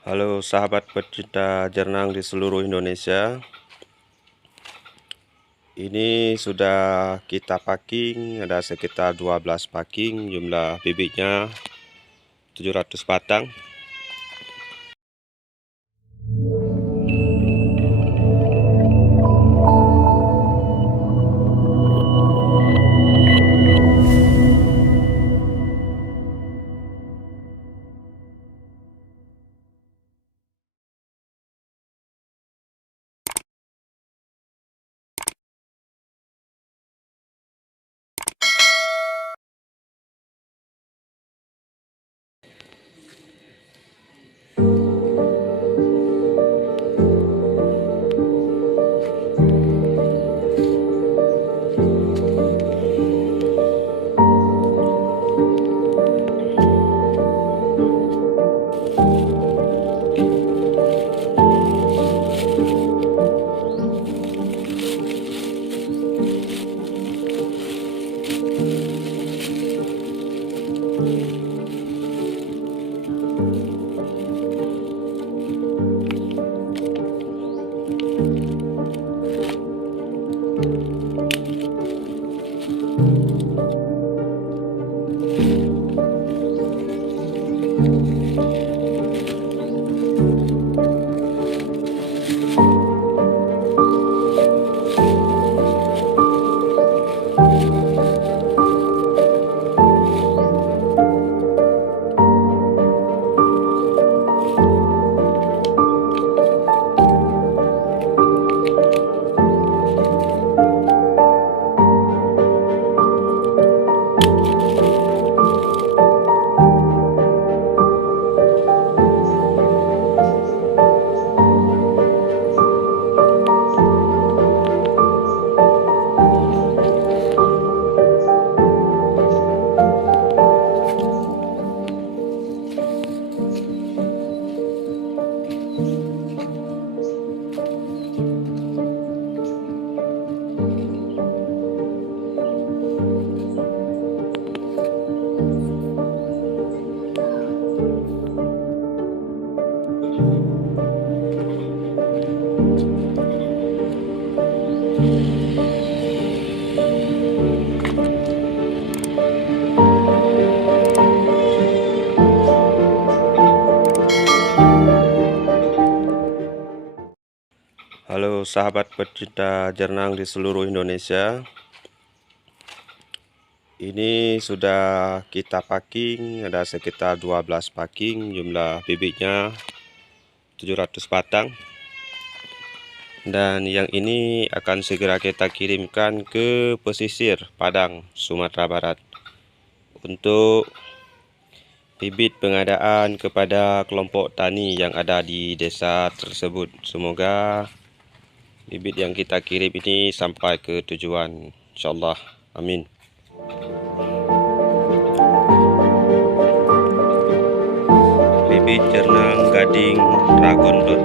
Halo sahabat pecinta jernang di seluruh Indonesia. Ini sudah kita packing, ada sekitar 12 packing, jumlah bibitnya 700 batang. Halo sahabat pecinta jernang di seluruh Indonesia. Ini sudah kita packing, ada sekitar 12 packing, jumlah bibitnya 700 batang. Dan yang ini akan segera kita kirimkan ke pesisir Padang, Sumatera Barat untuk bibit pengadaan kepada kelompok tani yang ada di desa tersebut. Semoga bibit yang kita kirim ini sampai ke tujuan, insyaallah. Amin. Bibit jernang gading dragon dot.